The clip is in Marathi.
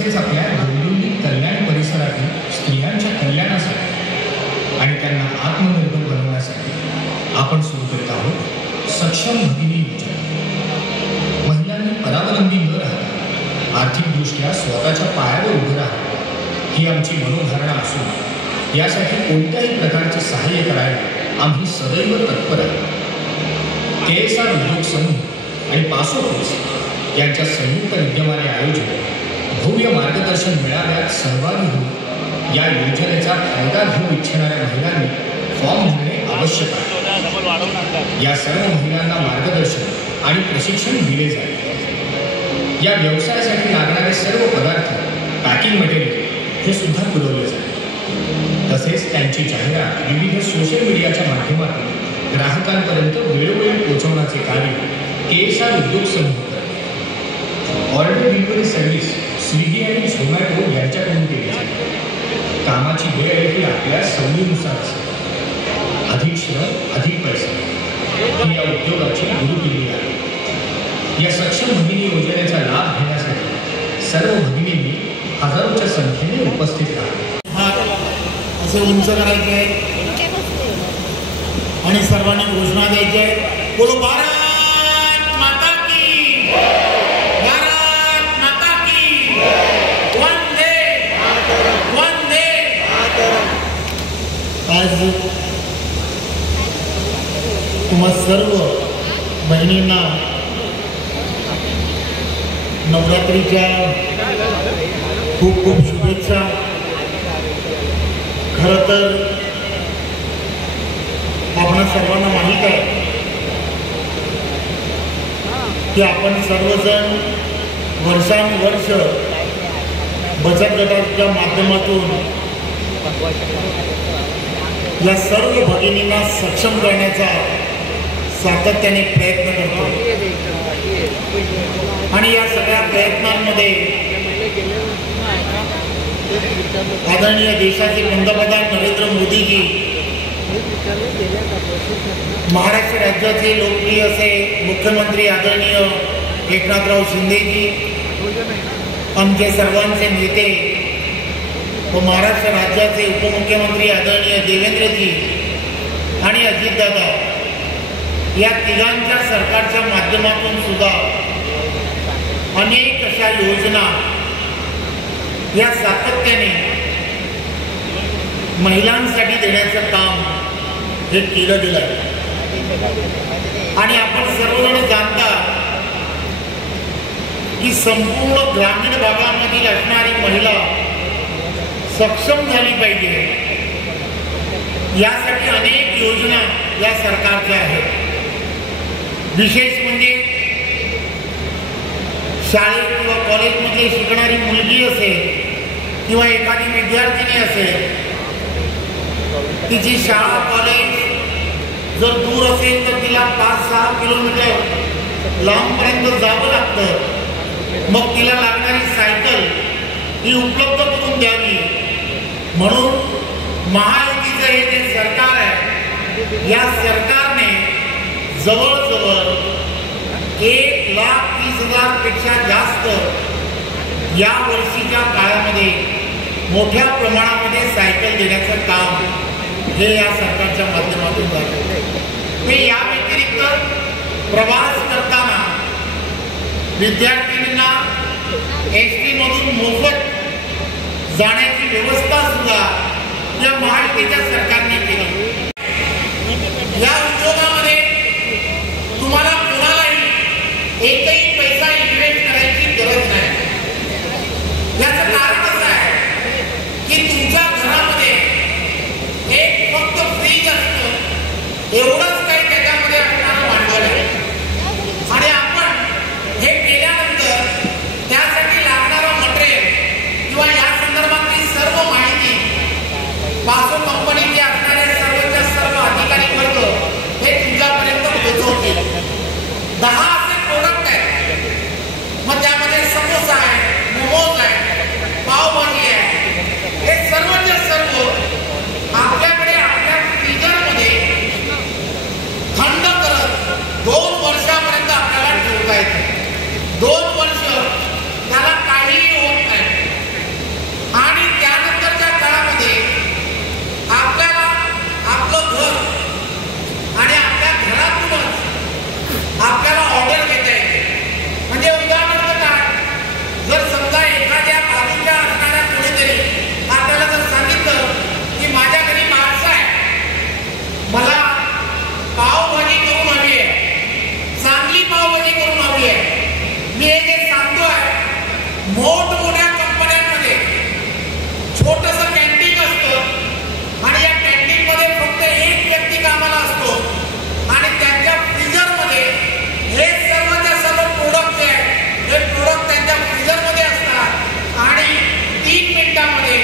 तसेच आपल्या डोंबिवली कल्याण परिसरातील स्त्रियांच्या कल्याणासाठी आणि त्यांना आत्मनिर्भर बनवण्यासाठी आपण सुरू करत आहोत सक्षम भगिनी योजना। महिलांनी परावलंबी न राहता आर्थिकदृष्ट्या स्वतःच्या पायावर उभं राहावं ही आमची मनोधारणा असून यासाठी कोणत्याही प्रकारचे सहाय्य करायला आम्ही सदैव तत्पर आहोत। KSR उद्योग समूह आणि पासोपोस यांच्या संयुक्त विद्यमाने आयोजित भव्य मार्गदर्शन मेळाव्यात सहभागी होऊन या योजनेचा फायदा घेऊ इच्छिणाऱ्या महिलांनी फॉर्म भरणे आवश्यक आहे। या सर्व महिलांना मार्गदर्शन आणि प्रशिक्षण दिले जाईल। या व्यवसायासाठी लागणारे सर्व पदार्थ, पॅकिंग मटेरियल हे सुद्धा पुरवले जाईल। तसेच त्यांची जाहिरात विविध सोशल मीडियाच्या माध्यमातून ग्राहकांपर्यंत वेळोवेळी पोहोचवण्याचे कार्य KSR उद्योग समूह करतो। ऑर्डर डिलिव्हरी सर्व्हिस स्विगी आणि झोमॅटो यांच्याकडून केली जाते। कामाची वेळ देखील आपल्या सवयीनुसार असते। अधिक श्रम अधिक पैसा ही या उद्योगाची गुरुकिल्ली आहे। या सक्षम भगिनी योजनेचा लाभ घेण्यासाठी सर्व भगिनींनी हजारोच्या संख्येने उपस्थित राहावे। असे उंच करायचे आहे आणि सर्वांनी घोषणा द्यायची आहे, बोलो भारत माता की, भारत माता की, वंदे वंदे। आज तुम्हा सर्व बहिणींना नवरात्रीच्या खूप खूप शुभेच्छा। खरं तर आपणा सर्वांना माहीत आहे की आपण सर्वजण वर्षानुवर्ष बचत गटाच्या माध्यमातून या सर्व भगिनींना सक्षम करण्याचा सातत्याने प्रयत्न करतो आणि या सगळ्या प्रयत्नांमध्ये आदरणीय देशाचे पंतप्रधान नरेंद्र मोदीजी, महाराष्ट्र राज्याचे लोकप्रिय असे मुख्यमंत्री आदरणीय एकनाथराव शिंदेजी, आमचे सर्वांचे नेते व महाराष्ट्र राज्याचे उपमुख्यमंत्री आदरणीय देवेंद्रजी आणि अजितदादा या तिघांच्या सरकारच्या माध्यमातून सुद्धा अनेक अशा योजना या सातत्याने महिलांसाठी देण्याचं काम हे केलं गेलं आणि आपण सर्वजण जाणता की संपूर्ण ग्रामीण भागामधील असणारी महिला सक्षम झाली पाहिजे यासाठी अनेक योजना या सरकारच्या आहेत। विशेष म्हणजे शाळेत किंवा कॉलेजमध्ये शिकणारी मुलगी असेल किंवा एखादी विद्यार्थिनी असेल, तिची शाळा कॉलेज जर दूर असेल तर तिला 5-6 किलोमीटर लांबपर्यंत जावं लागतं। मग तिला लागणारी सायकल ही उपलब्ध करून द्यावी म्हणून महायुतीचं हे जे सरकार आहे, या सरकारने जवळजवळ 1,30,000 पेक्षा जास्त या वर्षीच्या काळामध्ये मोठ्या प्रमाणामध्ये सायकल देण्याचं काम हे या सरकारच्या माध्यमातून झालं। ते या व्यतिरिक्त प्रवास करताना विद्यार्थ्यांना SD मधून मोफत जाण्याची व्यवस्था सुद्धा या महायुतीच्या सरकारने केली। या उद्योगामध्ये तुम्हाला कोणालाही एकही पैसा इन्व्हेस्ट करायची गरज नाही। याचं कारण असं आहे की तुमच्या घरामध्ये एक फक्त फ्रीज असतं, एवढंच काही त्याच्यामध्ये असणारं भांडवल आहे आणि आपण हे केल्यानंतर त्यासाठी लागणारं मटेरियल किंवा या संदर्भातली सर्व माहिती पासो कंपनीचे असणारे सर्वच्या सर्व अधिकारी वर्ग हे तुमच्यापर्यंत पोहोचवतील। 10 असे प्रोडक्ट आहेत, मग त्यामध्ये समोसा आहे, मोमोज आहे, पावभाजी आहे, हे सर्वच्या सर्व आपल्याकडे आपल्या फ्रीजरमध्ये थंड करत 2 वर्षापर्यंत आपल्याला ठेवता येते। 2 वर्ष त्याला काहीही होत नाही। पावभाजी करून हवी आहे. मी हे जे सांगतोय, मोठमोठ्या कंपन्यांमध्ये छोटंसं कॅन्टीन असतं आणि या कॅन्टीन मध्ये फक्त एक व्यक्ती कामाला असतो आणि त्यांच्या फ्रीजरमध्ये हे सर्व प्रोडक्ट जे आहेत हे प्रोडक्ट त्यांच्या फ्रीजरमध्ये असतात आणि 3 मिनिटामध्ये